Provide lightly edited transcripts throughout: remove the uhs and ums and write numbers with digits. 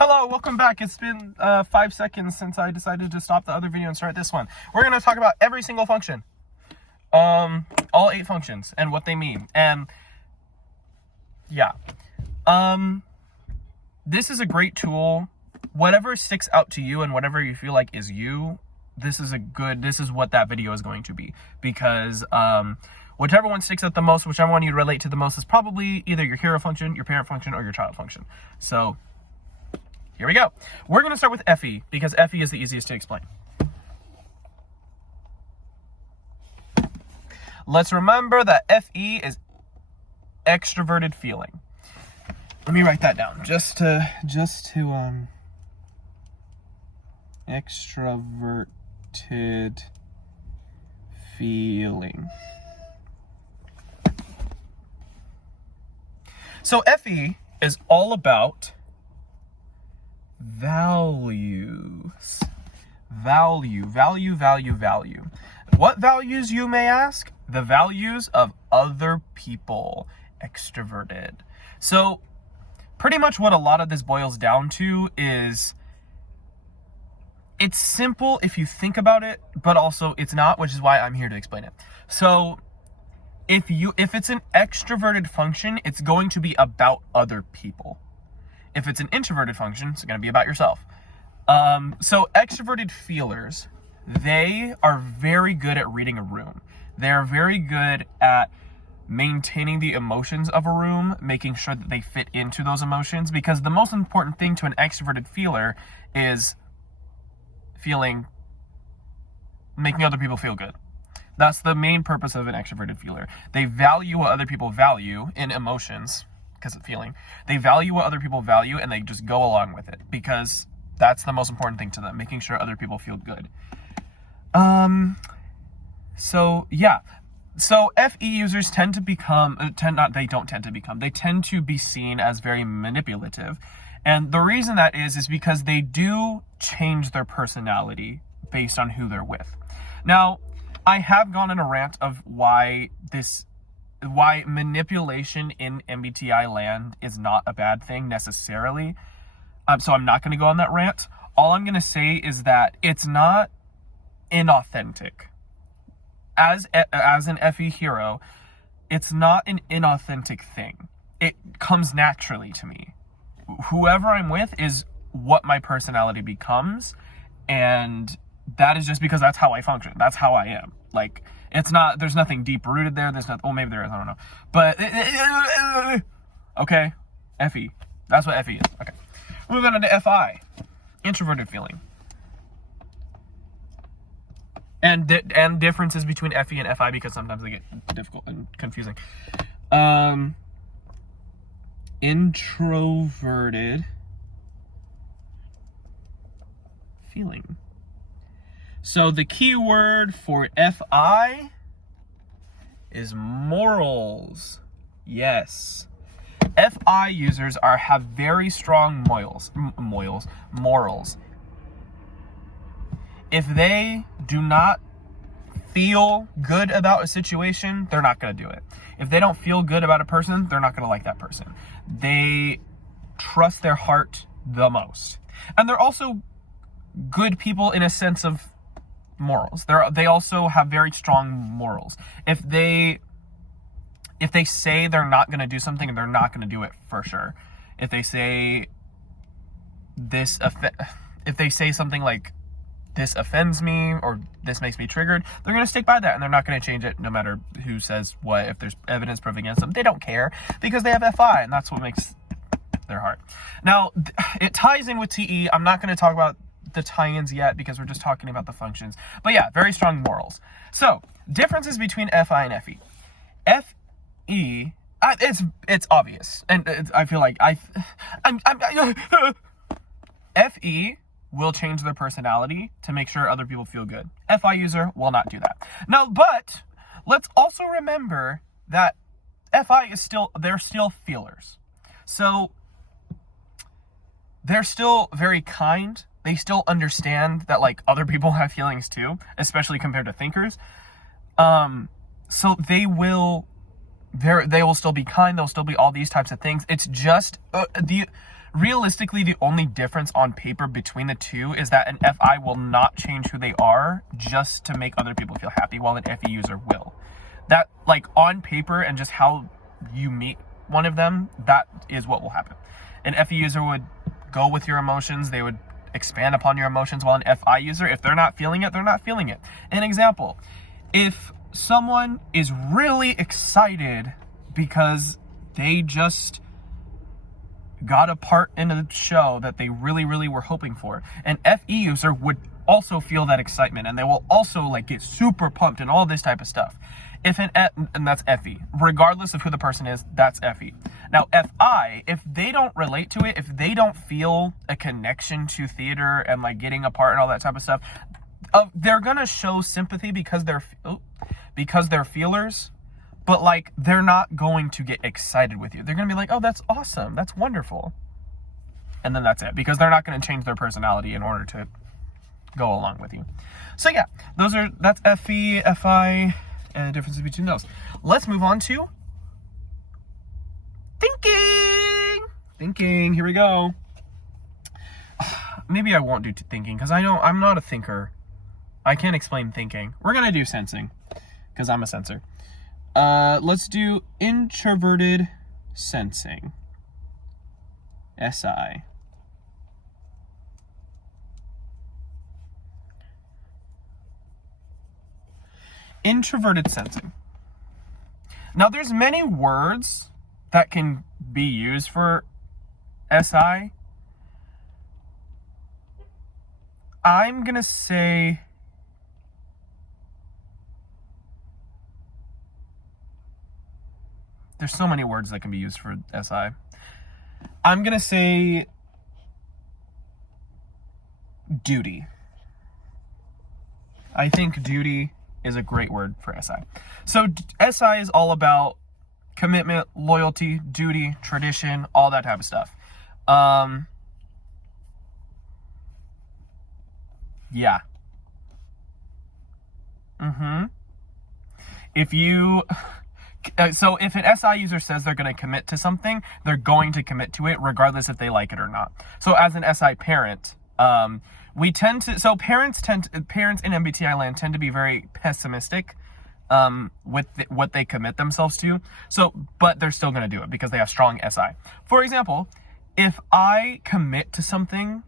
Hello, welcome back. It's been 5 seconds since I decided to stop the other video and start this one. We're going to talk about every single function. All 8 functions and what they mean. And yeah. This is a great tool. Whatever sticks out to you and whatever you feel like is you, this is what that video is going to be. Because whichever one sticks out the most, whichever one you relate to the most is probably either your hero function, your parent function, or your child function. So here we go. We're going to start with FE because FE is the easiest to explain. Let's remember that FE is extroverted feeling. Let me write that down just to extroverted feeling. So FE is all about values. Value. What values, you may ask? The values of other people. Extroverted. So pretty much what a lot of this boils down to is, it's simple if you think about it, but also it's not, which is why I'm here to explain it. So if it's an extroverted function, it's going to be about other people. If it's an introverted function, it's going to be about yourself. So extroverted feelers, they are very good at reading a room. They're very good at maintaining the emotions of a room, making sure that they fit into those emotions, because the most important thing to an extroverted feeler is making other people feel good. That's the main purpose of an extroverted feeler. They value what other people value in emotions, because of feeling. They value what other people value, and they just go along with it, because that's the most important thing to them, making sure other people feel good. So yeah. So FE users tend to be seen as very manipulative. And the reason that is because they do change their personality based on who they're with. Now, I have gone on a rant of why manipulation in MBTI land is not a bad thing necessarily. So I'm not going to go on that rant. All I'm going to say is that it's not inauthentic. As an FE hero, it's not an inauthentic thing. It comes naturally to me. Whoever I'm with is what my personality becomes, and that is just because that's how I function. That's how I am. Like, there's nothing deep rooted there. Well, maybe there is, I don't know. But, okay, FE. That's what FE is. Okay. Moving on to FI, introverted feeling. And differences between FE and FI, because sometimes they get difficult and confusing. Introverted feeling. So the key word for FI is morals. Yes. FI users have very strong morals. If they do not feel good about a situation, they're not going to do it. If they don't feel good about a person, they're not going to like that person. They trust their heart the most. And they're also good people in a sense of morals. They also have very strong morals. If they say they're not going to do something, they're not going to do it for sure. If they say something like, this offends me, or this makes me triggered, they're going to stick by that, and they're not going to change it no matter who says what. If there's evidence proof against them, they don't care, because they have FI, and that's what makes their heart. Now, it ties in with TE. I'm not going to talk about the tie-ins yet, because we're just talking about the functions. But yeah, very strong morals. So, differences between FI and FE. FE, it's obvious, and I feel like FE will change their personality to make sure other people feel good. FI user will not do that. Now, but let's also remember that FI they're still feelers. So they're still very kind. They still understand that, like, other people have feelings too, especially compared to thinkers. So they will still be kind. They'll still be all these types of things. It's just realistically, the only difference on paper between the two is that an FI will not change who they are just to make other people feel happy, while an FE user will. That, like, on paper and just how you meet one of them, that is what will happen. An FE user would go with your emotions, they would expand upon your emotions, while an FI user, if they're not feeling it, they're not feeling it. An example, if someone is really excited because they just got a part in a show that they really, really were hoping for, an FE user would also feel that excitement, and they will also like get super pumped and all this type of stuff. And that's FE. Regardless of who the person is, that's FE. Now, FI, if they don't relate to it, if they don't feel a connection to theater and like getting a part and all that type of stuff, they're gonna show sympathy because they're feelers, but like they're not going to get excited with you. They're gonna be like, oh, that's awesome, that's wonderful, and then that's it, because they're not going to change their personality in order to go along with you. So yeah, that's FE, FI, and differences between those. Let's move on to thinking. Here we go. Maybe I won't do thinking because I'm not a thinker. I can't explain thinking. We're gonna do sensing because I'm a sensor. Let's do introverted sensing. SI. Introverted sensing. Now, there's many words that can be used for SI. I'm gonna say there's so many words that can be used for SI. I'm gonna say duty. I think duty is a great word for SI. So SI is all about commitment, loyalty, duty, tradition, all that type of stuff. Yeah. If an SI user says they're going to commit to something, they're going to commit to it regardless if they like it or not. So as an SI parent, parents in MBTI land tend to be very pessimistic with what they commit themselves to. So, but they're still going to do it because they have strong SI. For example, if I commit to something,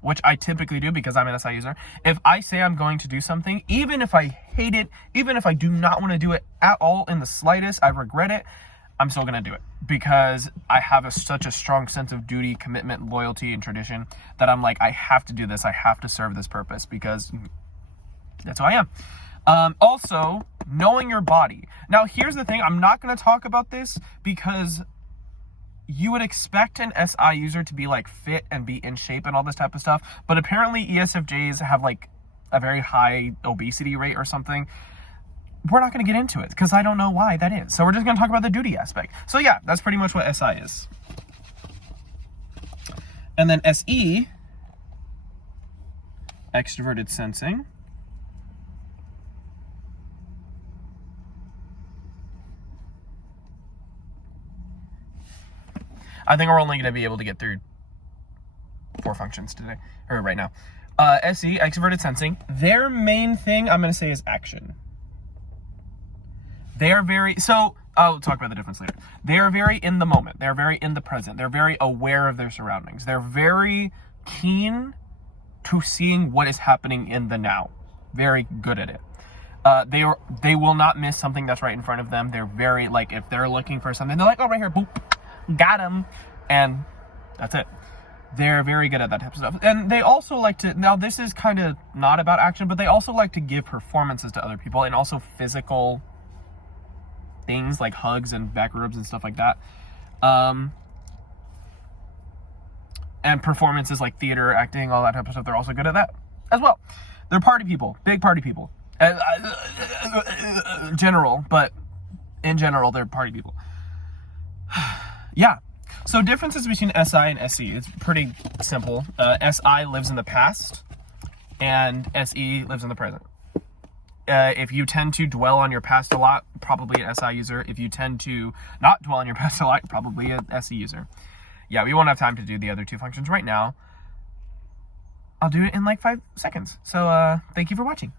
which I typically do because I'm an SI user, if I say I'm going to do something, even if I hate it, even if I do not want to do it at all in the slightest, I regret it, I'm still going to do it because I have such a strong sense of duty, commitment, loyalty, and tradition that I'm like, I have to do this. I have to serve this purpose because that's who I am. Also, knowing your body. Now, here's the thing. I'm not going to talk about this because you would expect an SI user to be like fit and be in shape and all this type of stuff, but apparently ESFJs have like a very high obesity rate or something. We're not going to get into it because I don't know why that is. So we're just going to talk about the duty aspect. So yeah, that's pretty much what SI is. And then SE, extroverted sensing. I think we're only going to be able to get through 4 functions today, or right now. SE, extroverted sensing. Their main thing, I'm going to say, is action. I'll talk about the difference later. They're very in the moment. They're very in the present. They're very aware of their surroundings. They're very keen to seeing what is happening in the now. Very good at it. They will not miss something that's right in front of them. They're very, like, if they're looking for something, they're like, oh, right here, boop, got him. And that's it. They're very good at that type of stuff. And they also like to, now this is kind of not about action, but they also like to give performances to other people and also physical things like hugs and back rubs and stuff like that. And performances like theater, acting, all that type of stuff, they're also good at that as well. They're party people, big party people. General, but in general, they're party people. Yeah. So differences between SI and SE, it's pretty simple. SI lives in the past and SE lives in the present. If you tend to dwell on your past a lot, probably an SI user. If you tend to not dwell on your past a lot, probably an SE user. yeah, we won't have time to do the other two functions right now. I'll do it in like 5 seconds. So thank you for watching.